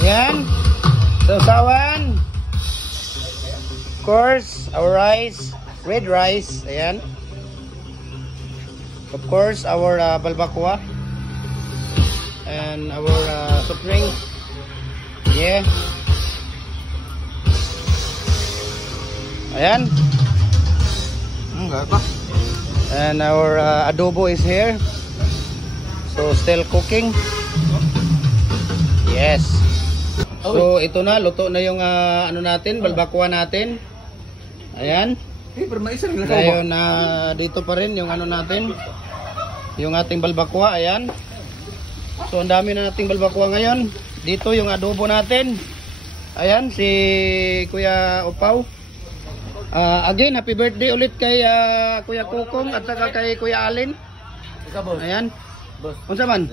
Ayan. Sausawan. Of course, our rice. Red rice. Ayan. Of course, our balbacoa. And our soft drinks. Yeah. Ayan. And our adobo is here. So still cooking. Yes. So ito na, luto na yung ano natin, balbacoa natin. Ayan. Ngayon dito pa rin yung ano natin, yung ating balbacoa. Ayan. So ang dami na nating balbacoa ngayon. Dito yung adobo natin. Ayan, si Kuya Upaw. Again, happy birthday ulit kay Kuya Kukong at saka kay Kuya Alin. Ayan. Unsa man?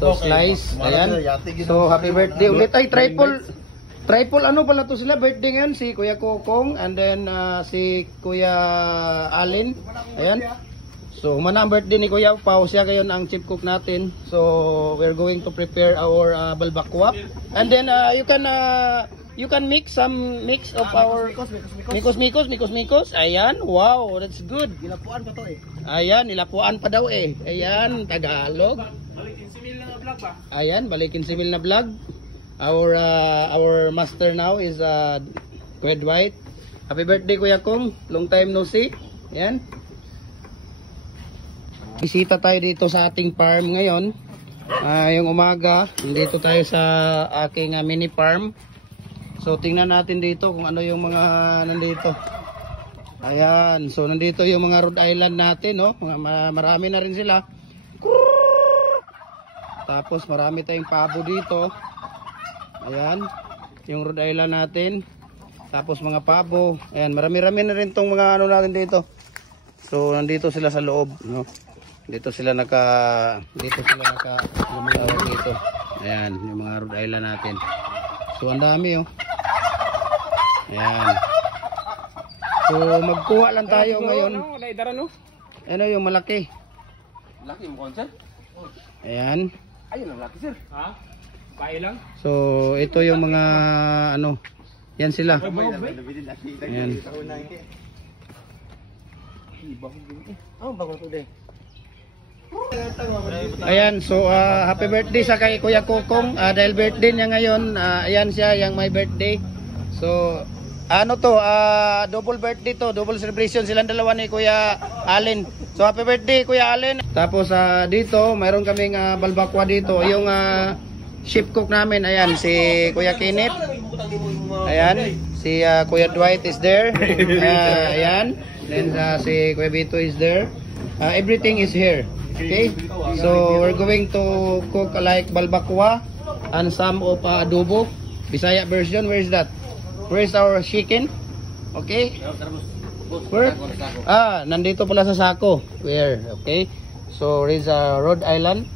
To slice. Ayan. So happy birthday ulit. Ay, triple ano pala to sila, birthday ngayon, si Kuya Kokong and then si Kuya Alin. Ayan. So humana ang birthday ni Kuya Pao, siya ngayon ang chief cook natin. So we're going to prepare our balbacoa. And then you can mix some mix of our mikos. Ayan, wow, that's good. Nilapuan pa to eh. Ayan, nilapuan pa daw eh. Ayan, Tagalog. Balikin simil na vlog ba? Ayan, balikin simil na vlog. Our master now is Kuya Dwight. Happy birthday Kuya Kong. Long time no see. Ayan. Bisita tayo dito sa ating farm ngayon. Yung umaga, dito tayo sa aking mini farm. So tingnan natin dito kung ano yung mga nandito. Ayan, so nandito yung mga Rhode Island natin, no? Marami na rin sila. Tapos marami tayong pabo dito. Ayan, yung Rhode Island natin. Tapos mga pabo. Ayan, marami-rami na rin tong mga ano natin dito. So nandito sila sa loob, no? Dito sila dito. Ayan, yung mga Rhode Island natin. So ang dami, oh. Ayan. So magkuha lang tayo ngayon. Ano yung malaki? Laki mo konser? Ayan. Ayun ang laki sir. Ha? Bae lang? So ito yung mga ano. Yan sila. Ayan. Ayan, so happy birthday sa kay Kuya Kokong. Dahil birthday niya ngayon, ayan siya, yung my birthday. So ano to, double birthday to, double celebration silang dalawa ni Kuya Alin. So happy birthday Kuya Alin. Tapos dito, mayroon kaming balbacoa dito. Yung chef cook namin, ayan, si Kuya Kenneth. Ayan, si Kuya Dwight is there. Ayan, then si Kuya Vito is there. Everything is here. Okay, so we're going to cook like balbacoa and some of adobo. Bisaya version, where is that? Where is our chicken? Okay. Where? Nandito pala sa sako. Where? Okay. So, there is Rhode Island.